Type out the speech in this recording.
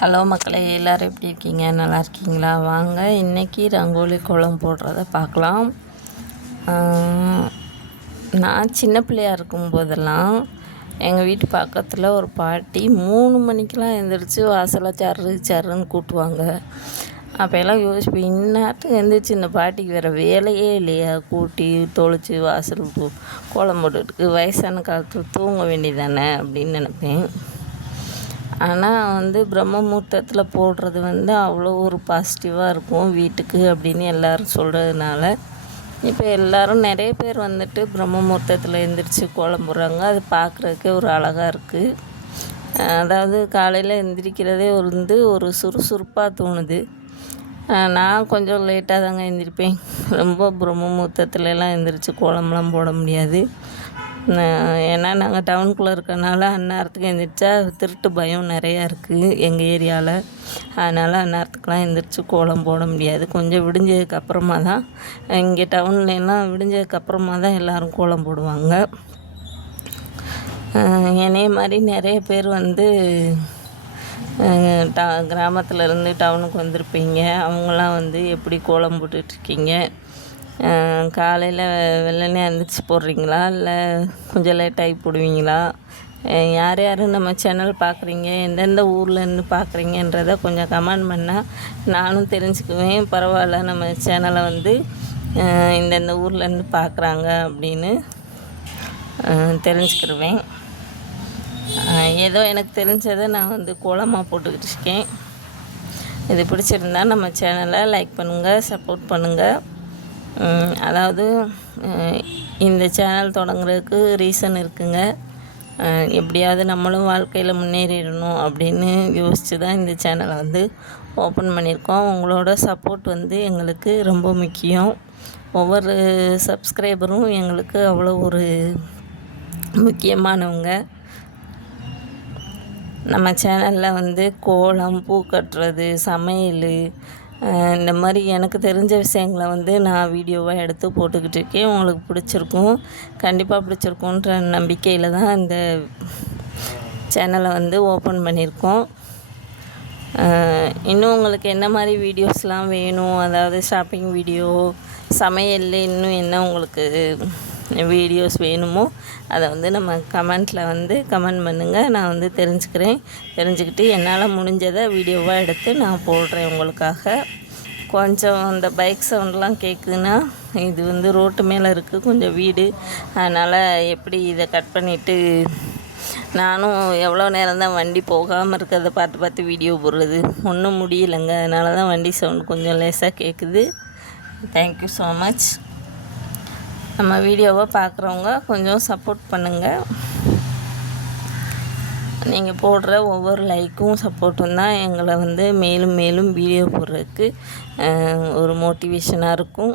Hello மக்களே, எல்லோரும் எப்படி இருக்கீங்க? நல்லா இருக்கீங்களா? வாங்க இன்றைக்கி ரங்கோலி கோலம் போடுறத பார்க்கலாம். நான் சின்ன பிள்ளையாக இருக்கும்போதெல்லாம் எங்கள் வீட்டு பக்கத்தில் ஒரு பாட்டி 3 மணிக்கெலாம் எழுந்திரிச்சு வாசலை சர்ரு சர்ருன்னு கூட்டுவாங்க. அப்போ எல்லாம் யோசிப்பேன், இந்நேரத்துக்கு எழுந்திரிச்சு இந்த பாட்டிக்கு வேறு வேலையே இல்லையா? கூட்டி தொளிச்சு வாசல் கோலம் போட்டுட்டுருக்கு, வயசான காலத்தில் தூங்க வேண்டியதானே அப்படின்னு நினைப்பேன். ஆனால் பிரம்ம முகூர்த்தத்தில் போடுறது அவ்வளோ ஒரு பாசிட்டிவாக இருக்கும் வீட்டுக்கு அப்படின்னு எல்லோரும் சொல்கிறதுனால இப்போ எல்லோரும் நிறைய பேர் பிரம்ம முகூர்த்தத்தில் எழுந்திரிச்சு கோலம் போடுறாங்க. அது பார்க்குறதுக்கே ஒரு அழகாக இருக்குது. அதாவது காலையில் எந்திரிக்கிறதே ஒரு சுறுசுறுப்பாக தோணுது. நான் கொஞ்சம் லேட்டாக தாங்க எழுந்திரிப்பேன். ரொம்ப பிரம்ம முகூர்த்தத்துலலாம் எழுந்திரிச்சு கோலம்லாம் போட முடியாது. ஏன்னா நாங்கள் டவுனுக்குள்ளே இருக்கறனால அந்நேரத்துக்கு எழுந்திரிச்சா திருட்டு பயம் நிறையா இருக்குது எங்கள் ஏரியாவில். அதனால் அந்நேரத்துக்குலாம் எழுந்திரிச்சு கோலம் போட முடியாது. கொஞ்சம் விடிஞ்சதுக்கப்புறமா தான், இங்கே டவுன்லலாம் விடிஞ்சதுக்கப்புறமா தான் எல்லோரும் கோலம் போடுவாங்க. என்னைய மாதிரி நிறைய பேர் கிராமத்துலேருந்து டவுனுக்கு வந்திருப்பீங்க. அவங்களாம் எப்படி கோலம் போட்டுட்ருக்கீங்க? காலையில் வெள்ளனே எழுந்திரிச்சி போடுறீங்களா, இல்லை கொஞ்சம் லேட்டாகி போடுவீங்களா? யார் யார் நம்ம சேனல் பார்க்குறீங்க, எந்தெந்த ஊர்லேருந்து பார்க்குறீங்கன்றதை கொஞ்சம் கமெண்ட் பண்ணால் நானும் தெரிஞ்சுக்குவேன். பரவாயில்ல, நம்ம சேனலை இந்தந்த ஊர்லேருந்து பார்க்குறாங்க அப்படின்னு தெரிஞ்சுக்கிடுவேன். ஏதோ எனக்கு தெரிஞ்சதை நான் கோலமாக போட்டுக்கிட்டு இருக்கேன். இது பிடிச்சிருந்தா நம்ம சேனலை லைக் பண்ணுங்கள், சப்போர்ட் பண்ணுங்கள். அதாவது இந்த சேனல் தொடங்குறதுக்கு ரீசன் இருக்குங்க. எப்படியாவது நம்மளும் வாழ்க்கையில் முன்னேறிடணும் அப்படின்னு யோசித்து தான் இந்த சேனலை ஓப்பன் பண்ணியிருக்கோம். உங்களோட சப்போர்ட் எங்களுக்கு ரொம்ப முக்கியம். ஒவ்வொரு சப்ஸ்கிரைபரும் எங்களுக்கு அவ்வளோ ஒரு முக்கியமானவங்க. நம்ம சேனலில் கோலம், பூ கட்டுறது, சமையல், இந்த மாதிரி எனக்கு தெரிஞ்ச விஷயங்களை நான் வீடியோவாக எடுத்து போட்டுக்கிட்டு இருக்கேன். உங்களுக்கு பிடிச்சிருக்கும், கண்டிப்பாக பிடிச்சிருக்குன்ற நம்பிக்கையில் தான் இந்த சேனலை ஓப்பன் பண்ணியிருக்கோம். இன்னும் உங்களுக்கு என்ன மாதிரி வீடியோஸ்லாம் வேணும், அதாவது ஷாப்பிங் வீடியோ, சமையல், இன்னும் என்ன உங்களுக்கு வீடியோஸ் வேணுமோ அதை நம்ம கமெண்ட்டில் கமெண்ட் பண்ணுங்கள். நான் தெரிஞ்சுக்கிறேன். தெரிஞ்சுக்கிட்டு என்னால் முடிஞ்சதை வீடியோவாக எடுத்து நான் போடுறேன் உங்களுக்காக. கொஞ்சம் அந்த பைக் சவுண்ட்லாம் கேட்குதுன்னா இது ரோட்டு மேலே இருக்குது கொஞ்சம் வீடு. அதனால் எப்படி இதை கட் பண்ணிவிட்டு நானும் எவ்வளோ நேரம் தான் வண்டி போகாமல் இருக்கிறத பார்த்து பார்த்து வீடியோ போடுறது, ஒன்றும் முடியலைங்க. அதனால தான் வண்டி சவுண்ட் கொஞ்சம் லேசாக கேட்குது. Thank you so much. நம்ம வீடியோவை பார்க்குறவங்க கொஞ்சம் சப்போர்ட் பண்ணுங்கள். நீங்கள் போடுற ஒவ்வொரு லைக்கும் சப்போர்ட்டும் தான் எங்களை மேலும் மேலும் வீடியோ போடுறதுக்கு ஒரு மோட்டிவேஷனாக இருக்கும்.